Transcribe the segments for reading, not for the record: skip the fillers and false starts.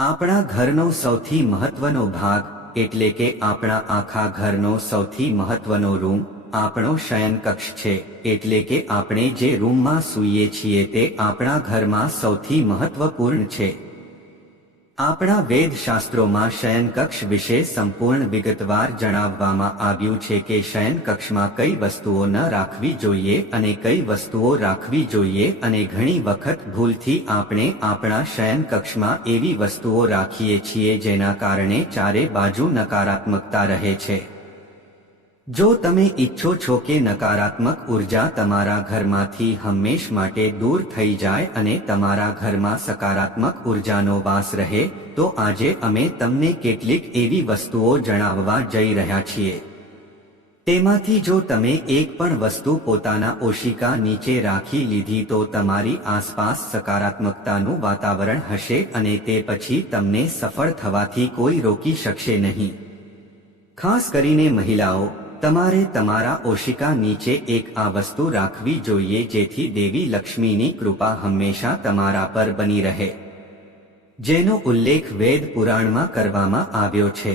આપણા ઘરનો સૌથી મહત્વનો ભાગ એટલે કે આપણા આખા ઘરનો સૌથી મહત્વનો રૂમ આપણો શયનકક્ષ છે, એટલે કે આપણે જે રૂમમાં સૂઈએ છીએ તે આપણા ઘરમાં સૌથી મહત્વપૂર્ણ છે. આપણા વેદ શાસ્ત્રોમાં શયનકક્ષ વિશે સંપૂર્ણ વિગતવાર જણાવવામાં આવ્યું છે કે શયનકક્ષમાં કઈ વસ્તુઓ ન રાખવી જોઈએ અને કઈ વસ્તુઓ રાખવી જોઈએ, અને ઘણી વખત ભૂલથી આપણે આપણા શયનકક્ષમાં એવી વસ્તુઓ રાખીએ છીએ જેના કારણે ચારે બાજુ નકારાત્મકતા રહે છે. જો તમે ઈચ્છો છો કે નકારાત્મક ઉર્જા તમારા ઘરમાંથી હંમેશ માટે દૂર થઈ જાય અને તમારા ઘરમાં સકારાત્મક ઉર્જાનો વાસ રહે, તો આજે અમે તમને કેટલીક એવી વસ્તુઓ જણાવવા જઈ રહ્યા છીએ. તેમાંથી જો તમે એક પણ વસ્તુ પોતાના ઓશિકા નીચે રાખી લીધી તો તમારી આસપાસ સકારાત્મકતાનું વાતાવરણ હશે અને તે પછી તમને સફળ થવાથી કોઈ રોકી શકશે નહીં. ખાસ કરીને મહિલાઓ, તમારે તમારા ઓશિકા નીચે એક આ વસ્તુ રાખવી જોઈએ જેથી દેવી લક્ષ્મીની કૃપા હંમેશા તમારા પર બની રહે, જેનો ઉલ્લેખ વેદ પુરાણમાં કરવામાં આવ્યો છે.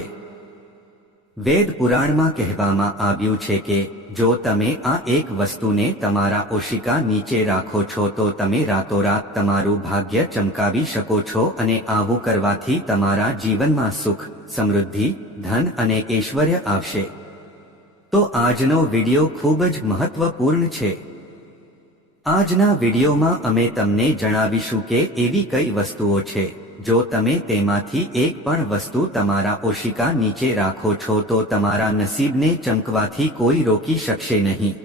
વેદ પુરાણમાં કહેવામાં આવ્યું છે કે જો તમે આ એક વસ્તુને તમારા ઓશિકા નીચે રાખો છો તો તમે રાતોરાત તમારું ભાગ્ય ચમકાવી શકો છો અને આવું કરવાથી તમારા જીવનમાં સુખ, સમૃદ્ધિ, ધન અને ઐશ્વર્ય આવશે. તો આજનો વિડિયો ખૂબ જ મહત્વપૂર્ણ છે. આજના વિડિયોમાં અમે તમને જણાવીશું કે એવી કઈ વસ્તુઓ છે જો તમે તેમાંથી એક પણ વસ્તુ તમારા ઓશિકા નીચે રાખો છો તો તમારા નસીબને ચમકવાથી કોઈ રોકી શકશે નહીં.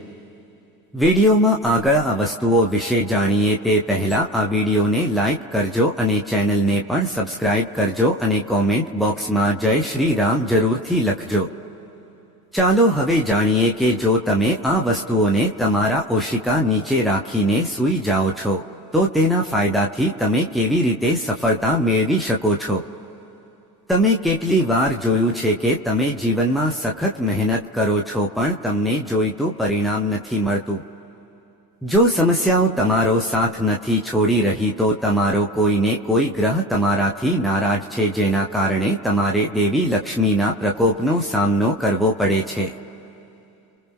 વિડિયોમાં આગળ આ વસ્તુઓ વિશે જાણીએ તે પહેલા આ વિડિયોને લાઈક કરજો અને ચેનલને પણ સબસ્ક્રાઇબ કરજો અને કોમેન્ટ બોક્સમાં જય શ્રી રામ જરૂરથી લખજો. ચાલો હવે જાણીએ કે જો તમે આ વસ્તુઓને તમારા ઓશિકા નીચે રાખીને સૂઈ જાઓ છો તો તેના ફાયદાથી તમે કેવી રીતે સફળતા મેળવી શકો છો. તમે કેટલી વાર જોયું છે કે તમે જીવનમાં સખત મહેનત કરો છો પણ તમને જોઈતું પરિણામ નથી મળતું. જો સમસ્યાઓ તમારો સાથ નથી છોડી રહી તો તમારો કોઈને કોઈ ગ્રહ તમારાથી નારાજ છે જેના કારણે તમારે દેવી લક્ષ્મીના પ્રકોપનો સામનો કરવો પડે છે.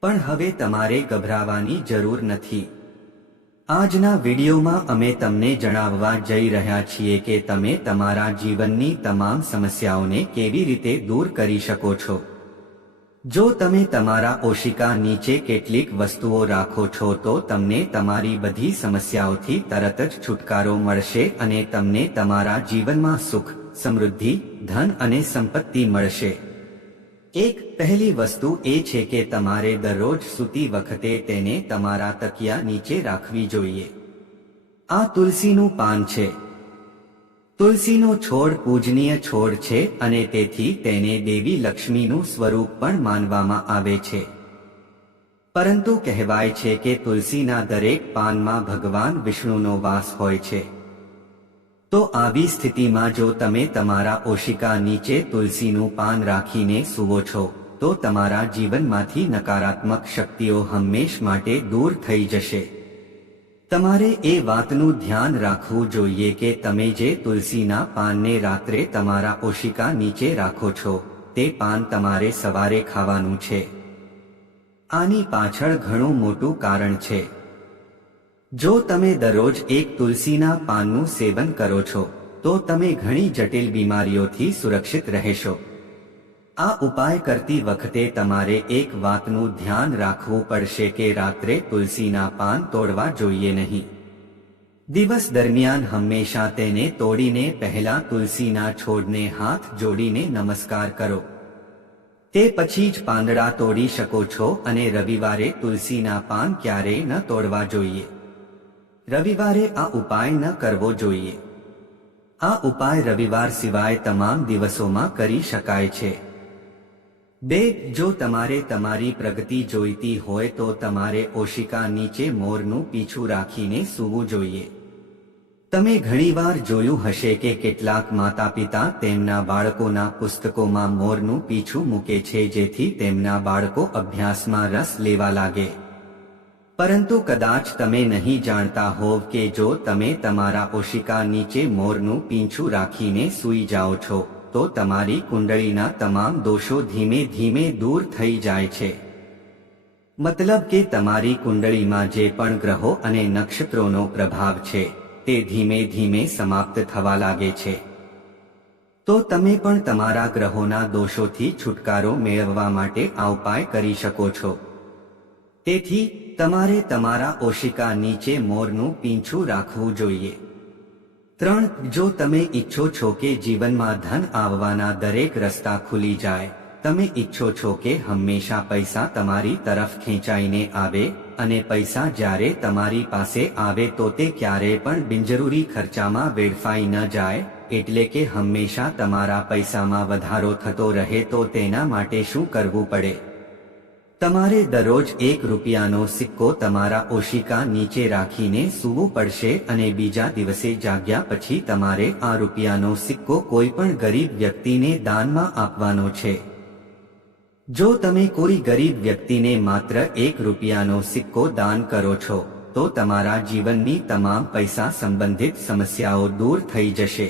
પણ હવે તમારે ગભરાવાની જરૂર નથી. આજના વિડિયોમાં અમે તમને જણાવવા જઈ રહ્યા છીએ કે તમે તમારા જીવનની તમામ સમસ્યાઓને કેવી રીતે દૂર કરી શકો છો. જો તમે તમારા ઓશિકા નીચે કેટલીક વસ્તુઓ રાખો છો તો તમને તમારી બધી સમસ્યાઓથી તરત જ છુટકારો મળશે અને તમને તમારા જીવનમાં સુખ, સમૃદ્ધિ, ધન અને સંપત્તિ મળશે. એક પહેલી વસ્તુ એ છે કે તમારે દરરોજ સૂતી વખતે તેને તમારા તકિયા નીચે રાખવી જોઈએ. આ તુલસીનું પાન છે. તુલસીનો છોડ પૂજનીય છોડ છે અને તેથી તેને દેવી લક્ષ્મીનું સ્વરૂપ પણ માનવામાં આવે છે. પરંતુ કહેવાય છે કે તુલસીના દરેક પાનમાં ભગવાન વિષ્ણુનો વાસ હોય છે. તો આવી સ્થિતિમાં જો તમે તમારા ઓશિકા નીચે તુલસીનું પાન રાખીને સૂવો છો તો તમારા જીવનમાંથી નકારાત્મક શક્તિઓ હંમેશ માટે દૂર થઈ જશે. તમારે એ વાતનું ધ્યાન રાખવું જોઈએ કે તમે જે તુલસીના પાનને રાત્રે તમારા ઓશિકા નીચે રાખો છો તે પાન તમારે સવારે ખાવાનું છે. આની પાછળ ઘણું મોટું કારણ છે. જો તમે દરરોજ એક તુલસીના પાનનું સેવન કરો છો તો તમે ઘણી જટિલ બીમારીઓથી સુરક્ષિત રહેશો. આ ઉપાય કરતી વખતે તમારે એક વાતનું ધ્યાન રાખવું પડશે કે રાત્રે તુલસીના પાન તોડવા જોઈએ નહીં. દિવસ દરમિયાન હંમેશા તેને તોડીને પહેલા તુલસીના છોડને હાથ જોડીને નમસ્કાર કરો. તે પછી જ પાંદડા તોડી શકો છો અને રવિવારે તુલસીના પાન ક્યારેય ન તોડવા જોઈએ. રવિવારે આ ઉપાય ન કરવો જોઈએ. આ ઉપાય રવિવાર સિવાય તમામ દિવસોમાં કરી શકાય છે. 2. જો તમારે તમારી પ્રગતિ જોઈતી હોય તો તમારે ઓશિકા નીચે મોરનું પીછું રાખીને સૂવું જોઈએ. તમે ઘણીવાર જોયું હશે કે કેટલાક માતાપિતા તેમના બાળકોના પુસ્તકોમાં મોરનું પીછું મૂકે છે જેથી તેમના બાળકો અભ્યાસમાં રસ લેવા લાગે. પરંતુ કદાચ તમે નહીં જાણતા હોવ કે જો તમે તમારા ઓશિકા નીચે મોરનું પીંછું રાખીને સૂઈ જાઓ છો તો તમારી કુંડળીના તમામ દોષો ધીમે ધીમે દૂર થઈ જાય છે. મતલબ કે તમારી કુંડળીમાં જે પણ ગ્રહો અને નક્ષત્રોનો પ્રભાવ છે તે ધીમે ધીમે સમાપ્ત થવા લાગે છે. તો તમે પણ તમારા ગ્રહોના દોષોથી છુટકારો મેળવવા માટે આ ઉપાય કરી શકો છો. તેથી તમારે તમારા ઓશિકા નીચે મોરનું પીંછું રાખવું જોઈએ. 3. જો તમે ઈચ્છો છો કે જીવનમાં ધન આવવાના દરેક રસ્તા ખુલી જાય, તમે ઈચ્છો છો કે હંમેશા પૈસા તમારી તરફ ખેંચાઈને આવે અને પૈસા જ્યારે તમારી પાસે આવે તો તે ક્યારેય પણ બિનજરૂરી ખર્ચામાં વેડફાઈ ન જાય, એટલે કે હંમેશા તમારા પૈસામાં વધારો થતો રહે, તો તેના માટે શું કરવું પડે? તમારે દરરોજ 1 રૂપિયાનો સિક્કો તમારા ઓશિકા નીચે રાખીને સૂવું પડશે અને બીજા દિવસે જાગ્યા પછી તમારે આ રૂપિયાનો સિક્કો કોઈ પણ ગરીબ વ્યક્તિને દાનમાં આપવાનો છે. જો તમે કોઈ ગરીબ વ્યક્તિને માત્ર 1 રૂપિયાનો સિક્કો દાન કરો છો તો તમારા જીવનની તમામ પૈસા સંબંધિત સમસ્યાઓ દૂર થઈ જશે.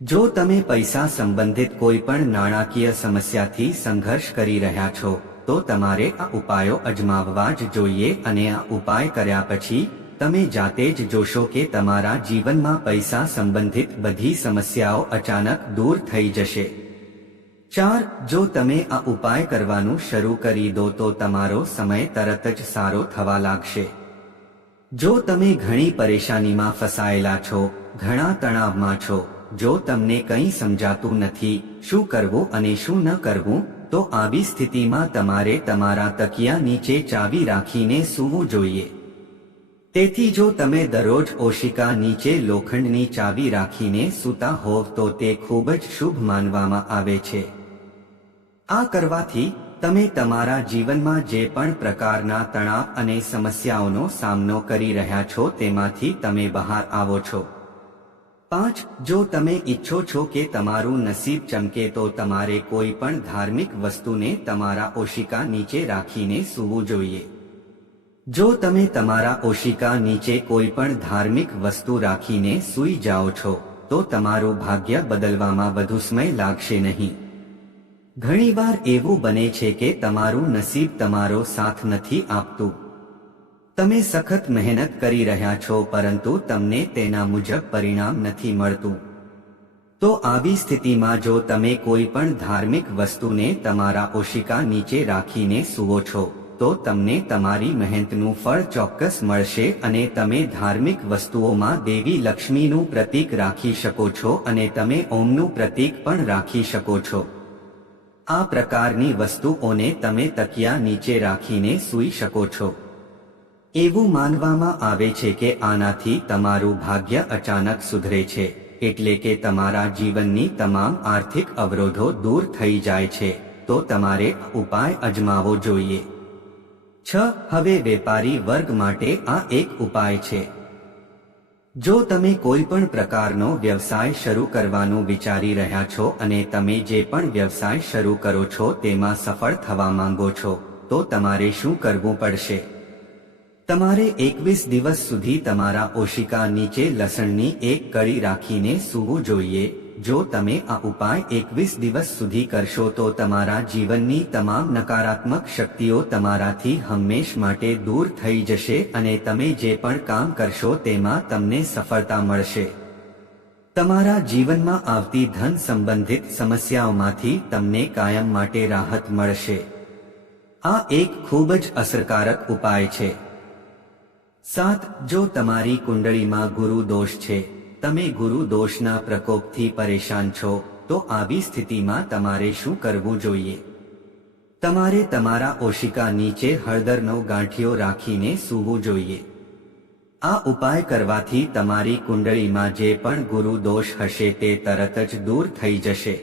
જો તમે પૈસા સંબંધિત કોઈ પણ નાણાકીય સમસ્યાથી સંઘર્ષ કરી રહ્યા છો તો તમારે આ ઉપાયો અજમાવવા જ જોઈએ અને આ ઉપાય કર્યા પછી તમે જાતે જ જોશો કે તમારા જીવનમાં પૈસા સંબંધિત બધી સમસ્યાઓ અચાનક દૂર થઈ જશે. 4. જો તમે આ ઉપાય કરવાનું શરૂ કરી દો તો તમારો સમય તરત જ સારો થવા લાગશે. જો તમે ઘણી પરેશાનીમાં ફસાયેલા છો, ઘણા તણાવમાં છો, જો તમને કંઈ સમજાતું નથી શું કરવું અને શું ન કરવું, તો આવી સ્થિતિમાં તમારે તમારા તકિયા નીચે ચાવી રાખીને સૂવું જોઈએ. તેથી જો તમે દરરોજ ઓશિકા નીચે લોખંડની ચાવી રાખીને સૂતા હોવ તો તે ખૂબ જ શુભ માનવામાં આવે છે. આ કરવાથી તમે તમારા જીવનમાં જે પણ પ્રકારના તણાવ અને સમસ્યાઓનો સામનો કરી રહ્યા છો તેમાંથી તમે બહાર આવો છો. 5. જો તમે ઈચ્છો છો કે તમારું નસીબ ચમકે તો તમારે કોઈ પણ ધાર્મિક વસ્તુને તમારા ઓશિકા નીચે રાખીને સૂવું જોઈએ. જો તમે તમારા ઓશિકા નીચે કોઈ પણ ધાર્મિક વસ્તુ રાખીને સૂઈ જાઓ છો તો તમારું ભાગ્ય બદલવામાં વધુ સમય લાગશે નહીં. ઘણીવાર એવું બને છે કે તમારું નસીબ તમારો સાથ નથી આપતું. તમે સખત મહેનત કરી રહ્યા છો પરંતુ તમને તેના મુજબ પરિણામ નથી મળતું. તો આવી સ્થિતિમાં જો તમે કોઈ પણ ધાર્મિક વસ્તુને તમારા ઓશિકા નીચે રાખીને સૂવો છો તો તમને તમારી મહેનતનું ફળ ચોક્કસ મળશે અને તમે ધાર્મિક વસ્તુઓમાં દેવી લક્ષ્મીનું પ્રતીક રાખી શકો છો અને તમે ઓમનું પ્રતીક પણ રાખી શકો છો. આ પ્રકારની વસ્તુઓને તમે તકિયા નીચે રાખીને સૂઈ શકો છો. એવું માનવામાં આવે છે કે આનાથી તમારું ભાગ્ય અચાનક સુધરે છે, એટલે કે તમારા જીવનની તમામ આર્થિક અવરોધો દૂર થઈ જાય છે. તો તમારે ઉપાય અજમાવવો જોઈએ. 6. હવે વેપારી વર્ગ માટે આ એક ઉપાય છે. જો તમે કોઈ પણ પ્રકારનો વ્યવસાય શરૂ કરવાનું વિચારી રહ્યા છો અને તમે જે પણ વ્યવસાય શરૂ કરો છો તેમાં સફળ થવા માંગો છો તો તમારે શું કરવું પડશે? તમારે 21 દિવસ સુધી તમારા ઓશિકા નીચે લસણની એક કળી રાખીને સૂવું જોઈએ. જો તમે આ ઉપાય 21 દિવસ સુધી કરશો તો તમારા જીવનની તમામ નકારાત્મક શક્તિઓ તમારાથી હંમેશ માટે દૂર થઈ જશે અને તમે જે પણ કામ કરશો તેમાં તમને સફળતા મળશે. તમારા જીવનમાં આવતી ધન સંબંધિત સમસ્યાઓમાંથી તમને કાયમ માટે રાહત મળશે. આ એક ખૂબ જ અસરકારક ઉપાય છે. 7. જો તમારી કુંડળીમાં ગુરુ દોષ છે, તમે ગુરુ દોષના પ્રકોપથી પરેશાન છો તો આવી સ્થિતિમાં તમારે શું કરવું જોઈએ? તમારે તમારા ઓશિકા નીચે હળદરનો ગાંઠિયો રાખીને સૂવું જોઈએ. આ ઉપાય કરવાથી તમારી કુંડળીમાં જે પણ ગુરુ દોષ હશે તે તરત જ દૂર થઈ જશે.